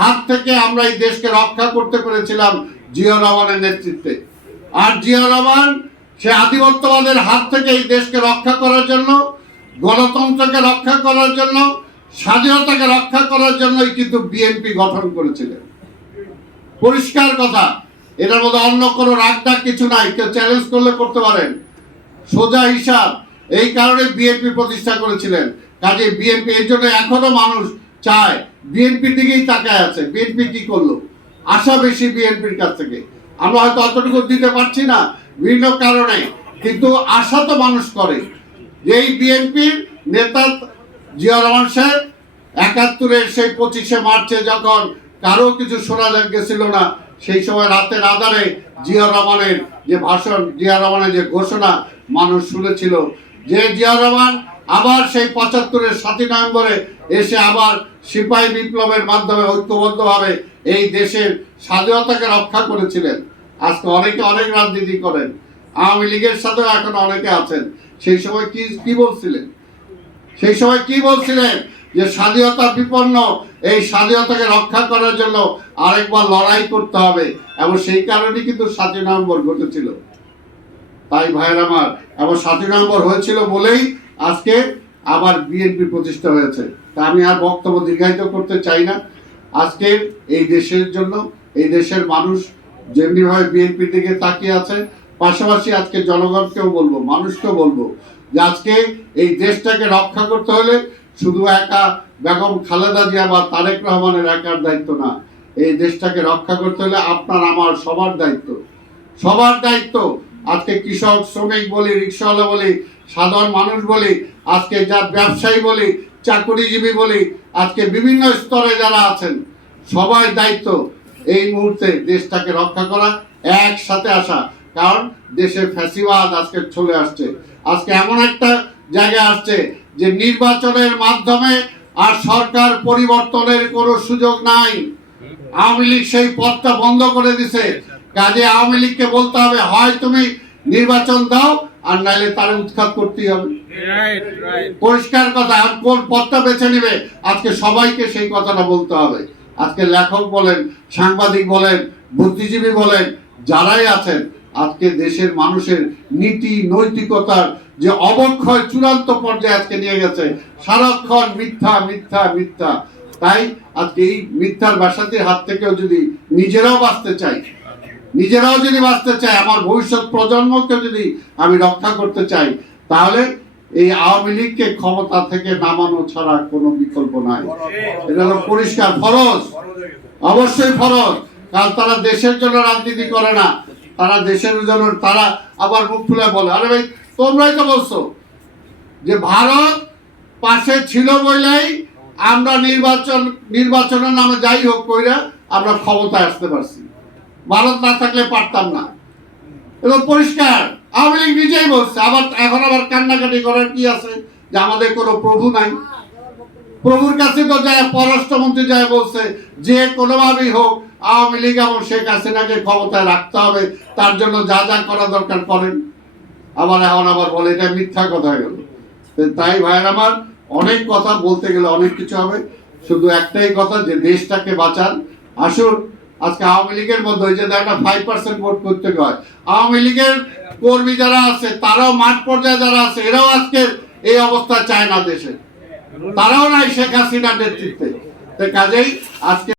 হাত থেকে আমরা এই দেশকে রক্ষা করতে পেরেছিলাম জিয়া রহমানের নেতৃত্বে। আর জিয়া রহমান, সে আধিপত্যবাদের হাত থেকে এই দেশকে রক্ষা করার জন্য, গণতন্ত্রকে রক্ষা করার জন্য, স্বাধীনতাকে রক্ষা করার জন্যই কিন্তু বিএনপি গঠন করেছিলেন। পরিষ্কার কথা, এটার মধ্যে অন্য কোনো রাগটাগ কিছু নাই, কেউ চ্যালেঞ্জ করলে করতে পারেন। সোজা হিসাব, এই কারণে বিএনপি প্রতিষ্ঠা করেছিলেন। কাজে বিএনপি এর জন্য এখনও মানুষ চায় বিএনপির দিকেই তাকায় আছে। বিএনপি কি করল? আশা বেশি বিএনপির কাছ থেকে। আমরা হয়তো অতটুকু দিতে পারছি না বিভিন্ন কারণে। কিন্তু আশা তো মানুষ করে। যে এই বিএনপির নেতা জিয়া রহমান সাহেব, একাত্তরের সেই পঁচিশে মার্চে যখন কারও কিছু শোনা গেছিল না, সেই সময় রাতের আধারে জিয়া রহমানের যে ভাষণ জিয়া রহমানের যে ঘোষণা মানুষ শুনেছিল, যে জিয়া রহমান আবার সেই পঁচাত্তরের সাতই নভেম্বরে এসে আবার সিপাহী বিপ্লবের মাধ্যমে ঐক্যবদ্ধভাবে এই দেশের স্বাধীনতাকে রক্ষা করেছিলেন। আজকে অনেকে অনেক রাজনীতি করেন। আওয়ামী লীগের সাথেও এখন অনেকে আছেন। সেই সময় কি কি বলছিলেন? সেই সময় কি বলছিলেন? যে স্বাধীনতা বিপন্ন, এই স্বাধীনতাকে রক্ষা করার জন্য আরেকবার লড়াই করতে হবে। এবং সেই কারণে কিন্তু সাতই নভেম্বর ঘটেছিল। তাই ভাইয়ের আমার, এবং সাতই নভেম্বর হয়েছিল বলেই আজকে আবার বিএনপি প্রতিষ্ঠা হয়েছে। তা আমি আর বক্তব্য দীর্ঘায়িত করতে চাই না। আজকে এই দেশের জন্য, এই দেশের মানুষ যেমনিভাবে বিএনপির দিকে তাকিয়ে আছে, পাশাপাশি আজকে জনগণকেও বলব, মানুষকেও বলব যে আজকে এই দেশটাকে রক্ষা করতে হলে শুধু একা বেগম খালেদা জিয়া বা তারেক রহমানের একার দায়িত্ব না, এই দেশটাকে রক্ষা করতে হলে আপনার, আমার, সবার দায়িত্ব। সবার দায়িত্ব। আজকে কৃষক, শ্রমিক বলি, রিক্সাওয়ালা বলি সাধারণ মানুষ বলি, আজকে যা ব্যবসায়ী বলি, চাকরিজীবী বলি, আজকে বিভিন্ন স্তরে যারা আছেন, সবার দায়িত্ব এই মুহূর্তে দেশটাকে রক্ষা করা, একসাথে আসা। কারণ দেশে ফ্যাসিবাদ আজকে চলে আসছে। আজকে এমন একটা জায়গা আসছে যে নির্বাচনের মাধ্যমে আর সরকার পরিবর্তনের কোনো সুযোগ নাই। আওয়ামী লীগ সেই পথটা বন্ধ করে দিছে। কাজে আওয়ামী লীগকে বলতে হবে, হয় তুমি নির্বাচন দাও আর নাইলে তারে উৎখাত করতেই হবে. পরিষ্কার কথা আর কোন পথটা বেছে নেবে? আজকে সবাইকে সেই কথাটা বলতে হবে। আজকে লেখক বলেন সাংবাদিক বলেন বুদ্ধিজীবী বলেন যারাই আছেন আজকে দেশের মানুষের নীতি নৈতিকতার যে অবক্ষয় চূড়ান্ত পর্যায়ে আজকে নিয়ে গেছে সারাক্ষণ মিথ্যা মিথ্যা মিথ্যা। তাই আজকে এই মিথ্যার বাসাতির হাত থেকেও যদি নিজেরাও বাঁচতে চাই নিজেরাও যদি বাঁচতে চাই আমার ভবিষ্যৎ প্রজন্মকে যদি আমি রক্ষা করতে চাই, তাহলে এই আওয়ামী লীগকে ক্ষমতা থেকে নামানো ছাড়া কোনো বিকল্প নাই। এটা পরিষ্কার ফরজ। অবশ্যই ফরজ। কারণ তারা দেশের জন্য রাজনীতি করে না। তারা দেশের জন্য তারা আবার মুখ খুলে বলে, আরে ভাই, তোমরাই তো বলছো যে ভারত পাশে ছিল বলেই আমরা নির্বাচন, নির্বাচনের নামে যাই হোক কইরা আমরা ক্ষমতায় আসতে পারছি। ভারত না থাকলে পারতাম না। এবং পরিষ্কার, আওয়ামী লীগ নিজেই বলছে, আবার এখন আবার কান্নাকাটি করার কি আছে? যে আমাদের কোনো প্রভু নাই। প্রভুর কাছে তো যায়, পররাষ্ট্রমন্ত্রী যায় বলছে, যে কোনোভাবেই হোক, আওয়ামী লীগ এবং শেখ হাসিনাকে ক্ষমতায় রাখতে হবে, তার জন্য যা যা করা দরকার করেন। আবার এখন আবার বলে, এটা মিথ্যা কথা গেল। তাই ভাইয়ের আমার, অনেক কথা বলতে গেলে অনেক কিছু হবে। শুধু একটাই কথা, যে দেশটাকে বাঁচান। আসুন আজকে আওয়ামী লীগের মধ্যে ওই যে একটা ফাইভ পার্সেন্ট ভোট করতে হয়। আওয়ামী লীগের কর্মী যারা আছে, তারাও মাঠ পর্যায়ে যারা আছে, এরাও আজকে এই অবস্থা চায় না দেশে। তারাও নাই শেখ হাসিনা নেতৃত্বে। কাজেই আজকে